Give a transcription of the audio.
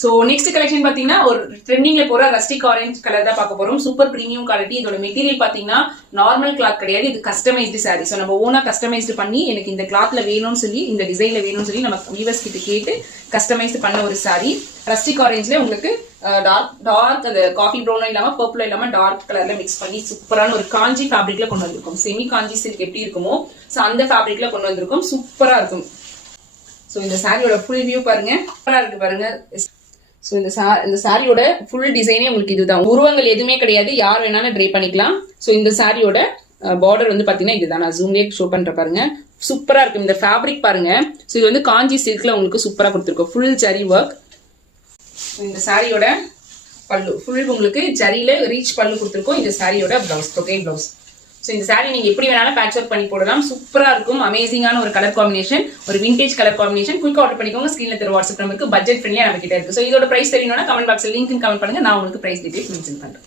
So next collection பாத்தீங்கன்னா ஒரு ட்ரெண்டிங்ல போற ரஸ்டிக் ஆரஞ்சு கலர் தான் பார்க்க போறோம். Super premium quality. இதோட மெட்டீரியல் பாத்தீங்கன்னா நார்மல் கிளாத் கிடையாது, இது கஸ்டமைஸ்டு சாரி. சோ நம்ம ஓனா கஸ்டமைஸ்டு பண்ணி எனக்கு இந்த கிளாத்ல வேணும்னு சொல்லி இந்த டிசைன்ல வேணும்னு சொல்லி நம்ம வீவர்ஸ் கிட்ட கேட்டு கஸ்டமைஸ்டு பண்ண ஒரு சாரி. ரஸ்டிக் ஆரஞ்சுல உங்களுக்கு டார்க் அந்த காஃபி ப்ரௌனும் இல்லாம பர்பிளும் இல்லாம டார்க் கலர்ல மிக்ஸ் பண்ணி சூப்பரான ஒரு காஞ்சி ஃபேப்ரிக்ல கொண்டு வந்திருக்கும். செமி காஞ்சி சில்க் எப்படி இருக்குமோ சோ அந்த ஃபேப்ரிக்ல கொண்டு வந்திருக்கும். சூப்பரா இருக்கும். சோ இந்த சாரியோட ஃபுல் வியூ பாருங்க, சூப்பரா இருக்கு பாருங்க. சோ இந்த சாரியோட ஃபுல் டிசைனே உங்களுக்கு இதுதான். உருவங்கள் எதுவுமே கிடையாது, யார் வேணாலும் ட்ரை பண்ணிக்கலாம். சோ இந்த சாரியோட பார்டர் வந்து பாத்தீங்கன்னா இதுதான். நான் ஜூம்லயே ஷோ பண்ற பாருங்க, சூப்பரா இருக்கும். இந்த ஃபேப்ரிக் பாருங்க. சோ இது வந்து காஞ்சி சில்க்ல உங்களுக்கு சூப்பரா கொடுத்துருக்கோம். Full zari work. இந்த சாரியோட பல்லு ஃபுல் உங்களுக்கு ஜரியில ரீச் பல்லு கொடுத்துருக்கோம். இந்த சாரியோட பிளவுஸ் ப்ரொகேட் பிளவுஸ். ஸோ இந்த சாரி நீங்க எப்படி வேணாலும் பேட்ச் ஒர்க் பண்ணி போடலாம். சூப்பரா இருக்கும். அமேசிங்கான ஒரு கலர் காம்பினேஷன், ஒரு vintage colour combination. Quick order பண்ணிக்கோங்க. ஸ்கிரீன்ல தெரிய வாட்ஸ்அப் நம்பருக்கு பட்ஜெட் ஃப்ரெண்ட்லியா நம்ம கிட்ட இருக்கு. ஸோ இதோட பிரைஸ் தெரியணும்னா கமெண்ட் பாக்ஸ்ல லிங்க் கமெண்ட் பண்ணுங்க, நான் உங்களுக்கு பிரைஸ் டீடைல்ஸ் மென்ஷன் பண்றேன்.